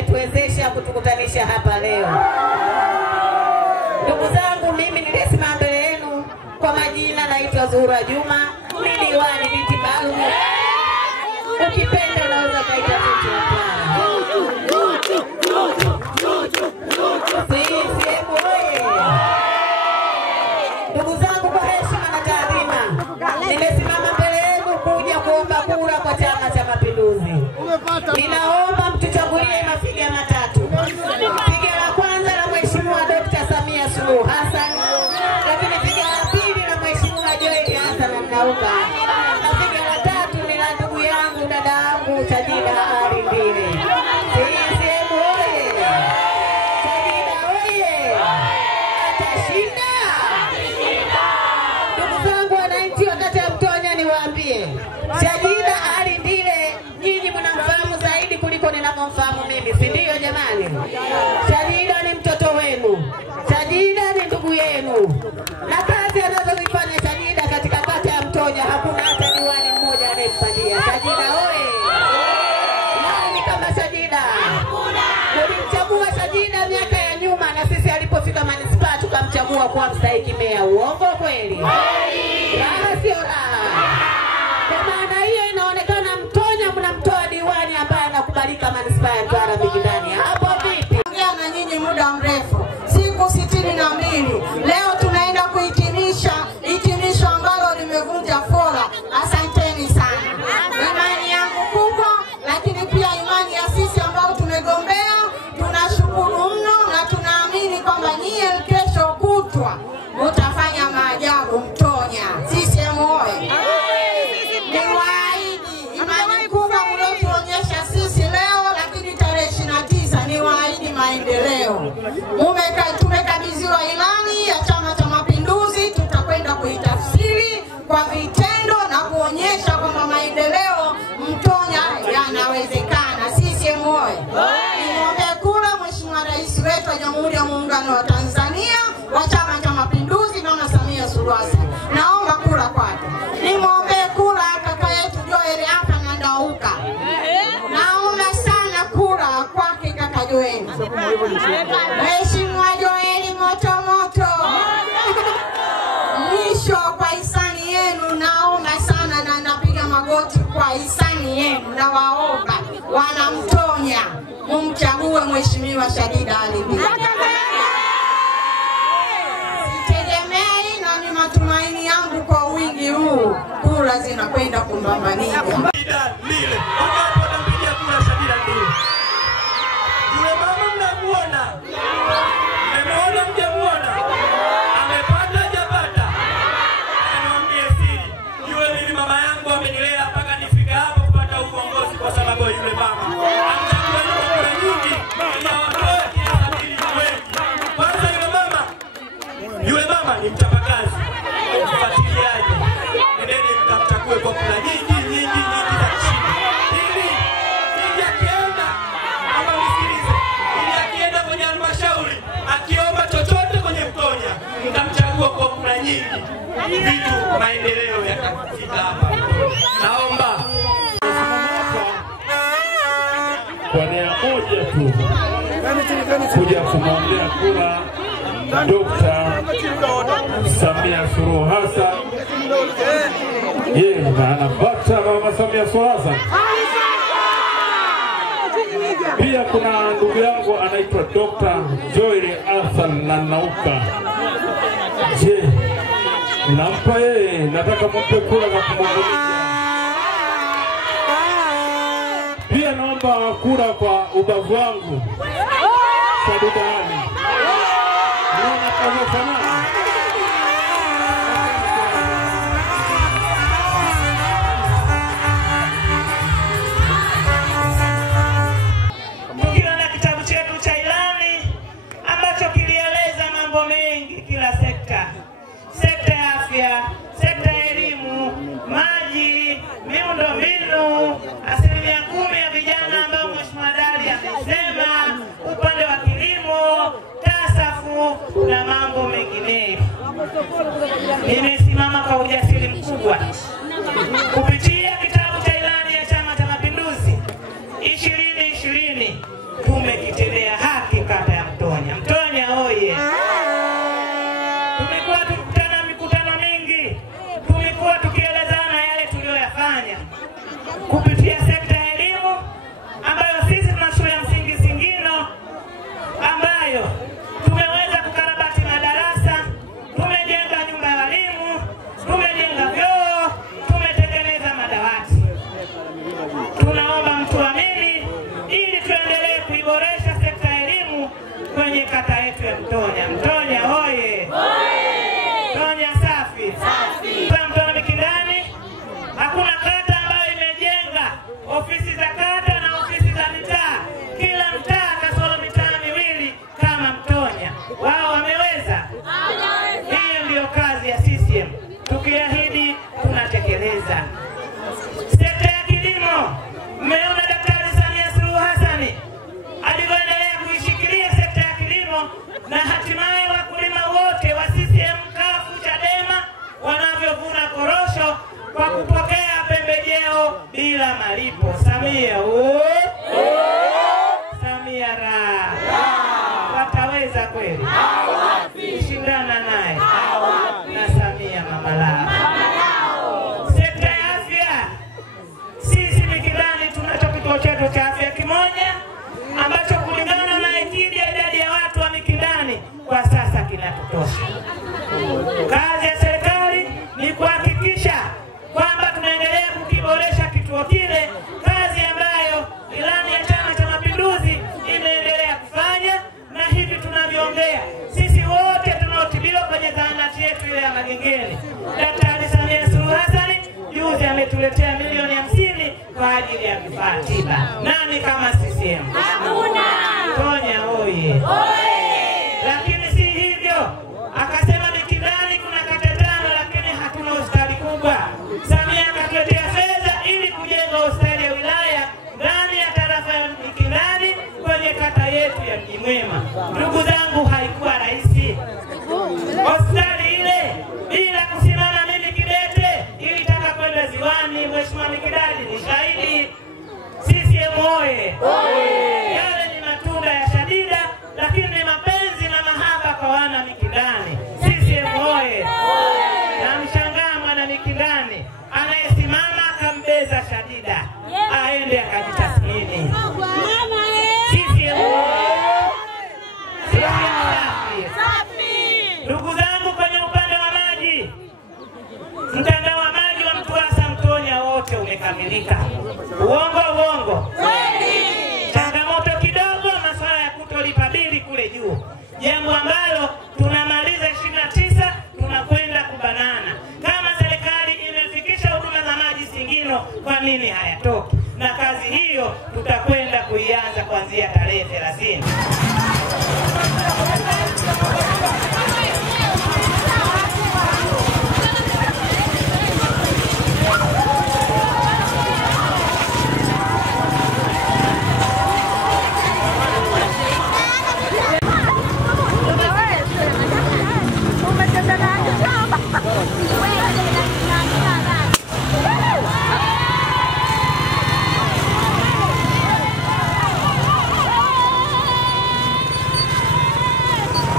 ametuwezesha kutukutanisha hapa leo. Ndugu zangu, mimi nilisimama mbele yenu kwa majina, naitwa Zuhura Juma, ni diwani binti maalum. Ukipenda unaweza kaita mtu Ndugu zangu, kwa heshima na taadhima, nimesimama mbele yenu kuja kuomba kura kwa Chama cha Mapinduzi. Ninaomba mtuchagulie mafiga matatu. Figa la kwanza la Mheshimiwa Dr. Samia Suluhu Hassan, lakini figa la pili la Mheshimiwa Joel Hassan Nanauka, na figa la tatu ni la ndugu yangu dada yangu Sajida Ali Ndile. CCM oye! Sajida oye! Atashinda! Ndugu zangu wananchi wa kata ya Mtonya, niwaambie Sajida Ali Ndile nyinyi mnamfahamu zaidi kuliko ninamfahamu mimi, si ndio jamani? Sajida ni mtoto wenu, Sajida ni ndugu yenu, na kazi anazozifanya Sajida katika kata ya Mtonya hakuna hata diwani mmoja anayempatia. Sajida oye! Nani kama Sajida? Tulimchagua Sajida miaka ya nyuma, na sisi alipofika manispaa tukamchagua kuwa mstahiki meya. Uongo kweli? Raha sio raha? Kwa maana hiyo inaonekana Mtonya mnamtoa diwani ambaye anakubalika manispaa ya Mtwara Mikindani. Hapo vipi? Ongea na nyinyi muda mrefu, siku 62. Leo tunaenda kuhitimisha hitimisho ambalo limevunja fora. Asanteni sana. Imani yangu kubwa, lakini pia imani ya sisi ambao tumegombea, tunashukuru mno na tunaamini kwamba nyie kesho kutwa utafanya maajabu Mtonya. CCM oye! Niwaahidi imani kubwa mliotuonyesha sisi leo, lakini tarehe 29 niwaahidi maendeleo. Tumekabidhiwa ilani ya Chama cha Mapinduzi, tutakwenda kuitafsiri kwa vitendo na kuonyesha kwamba maendeleo Mtonya yanawezekana. CCM oye! Nimwombe kura Mheshimiwa Rais wetu wa Jamhuri ya Muungano wa Tanzania wa Chama cha Mapinduzi, Mama Samia Suluhu Hassan. Naomba kura kwake. Nimwombe kura kaka yetu Joel hapa na Ndauka. Naomba sana kura kwake kaka Joel. Mheshimiwa Joel moto moto. Mwisho kwa hisani yenu naomba sana, na napiga magoti kwa hisani yenu, na waomba wana Mtonya mumchague Mheshimiwa Sajida Ali Ndile. Sitegemei na ni matumaini yangu kwa wingi huu kura zinakwenda kumbambania. Sajida Ndile. Wangapi watampigia kura Sajida Ndile? Yule mama mnamuona? Mmemuona mjamuona? Amepata hajapata? Niambie siri. Yule mimi mama yangu amenilea mpaka nifika hapa kupata uongozi kwa sababu ya yule mama. Anachagua yule kura nyingi na watoe kiasili wengi. Kwanza yule mama ni mchapakazi. Mfuatiliaji. Endeni mkamchague kwa kura nyingi za chini. Ili akienda, ama msikilize, ili akienda kwenye halmashauri akiomba chochote kwenye Mtonya, mtamchagua kwa kura nyingi, vitu maendeleo yakafika hapa. Naomba kwa nia moja tu kuja kumwombea kura Dr. Samia Suluhu Hassan. Na anapata Mama Samia Suluhu Hassan. Pia kuna ndugu yangu anaitwa Dr. Joel Hassan Nanauka. Nampa yeye, nataka mpe kura na kumwongezea. Pia naomba kura kwa ubavu wangu Sajida Ali. Naona kama sana. tukiona kitabu chetu cha ilani ambacho kilieleza mambo mengi, kila sekta ya afya, sekta ya elimu, maji, miundombinu, 10% ya vijana ambao Mheshimiwa Dali amesema, upande wa kilimo, tasafu na mambo mengineyo. Nimesimama kwa ujasiri mkubwa kupitia kitabu cha ilani ya Chama cha Mapinduzi 2020 tumekitendea haki kata ya Mtonya. Mtonya oye! Tumekuwa tukutana mikutano mingi, tumekuwa tukielezana yale tuliyoyafanya kupitia sekta ya elimu, ambayo sisi tuna shule ya msingi Singino ambayo tumeweza kukarabati madarasa, tumejenga nyumba ya walimu, tumejenga vyoo, tumetengeneza madawati. Tunaomba mtuamini ili tuendelee kuiboresha sekta ya elimu kwenye kata yetu ya Mtonya. Mtonya hoye! Mtonya safi! Kwa Mtonya Mikindani hakuna kata ambayo imejenga ofisi za kata na ofisi za mitaa, kila mtaa kasoro mitaa miwili kama Mtonya. Wao wameweza? Hiyo ndiyo kazi ya CCM. Tukiahidi tunatekeleza. Sekta ya kilimo, mmeona Daktari Samia Suluhu Hassan alivyoendelea kuishikilia sekta ya kilimo, na hatimaye wakulima wote wa CCM, CUF, Chadema wanavyovuna korosho kwa kupokea pembejeo bila malipo. Samia Samia wataweza kweli kushindana naye na Samia mama lao? Sekta ya afya, sisi Mikindani tunacho kituo chetu cha afya kimoja ambacho kulingana na idadi ya watu wa Mikindani kwa sasa kinatutosha. Kazi ya serikali ni kuhakikisha kwamba tunaendelea kukiboresha kituo kile, kazi ambayo ilani ya Chama cha Mapinduzi imeendelea kufanya. Na hivi tunavyoongea, sisi wote tunaotibiwa kwenye zahanati yetu ile ya Magengeni, Daktari Samia Suluhu Hassan juzi ametuletea milioni 50 kwa ajili ya vifaa tiba. Nani kama CCM? Hakuna. Mtonya oye! Lakini si hivyo, akasema Mikindani kuna kata 5 lakini hatuna hospitali kubwa. Samia akatuletea fedha ili kujenga hospitali ya wilaya ndani ya tarafa ya Mikindani kwenye kata yetu ya Mji Mwema. Ndugu zangu, haikuwa rahisi. Hospitali ile bila kusimama mimi kidete ilitaka kwenda ziwani. Mheshimiwa Mikindani ni shahidi. CCM oye! Yale ni matunda ya shadida, lakini ni mapenzi na mahaba kwa wana Mikindani. CCM oye! Na mshangaa mwana Mikindani anayesimama akambeza shadida aende akajitathmini. CCM oye! Ndugu zangu, kwenye upande wa maji, mtandao wa maji wa Mtwasa Mtonya wote umekamilika. Uongo? Changamoto kidogo, masuala ya kutolipa bili kule juu, jambo ambalo tunamaliza 29 tunakwenda kubanana. Kama serikali imefikisha huduma za maji Singino, kwa nini hayatoki? Na kazi hiyo tutakwenda kuianza kuanzia tarehe 30.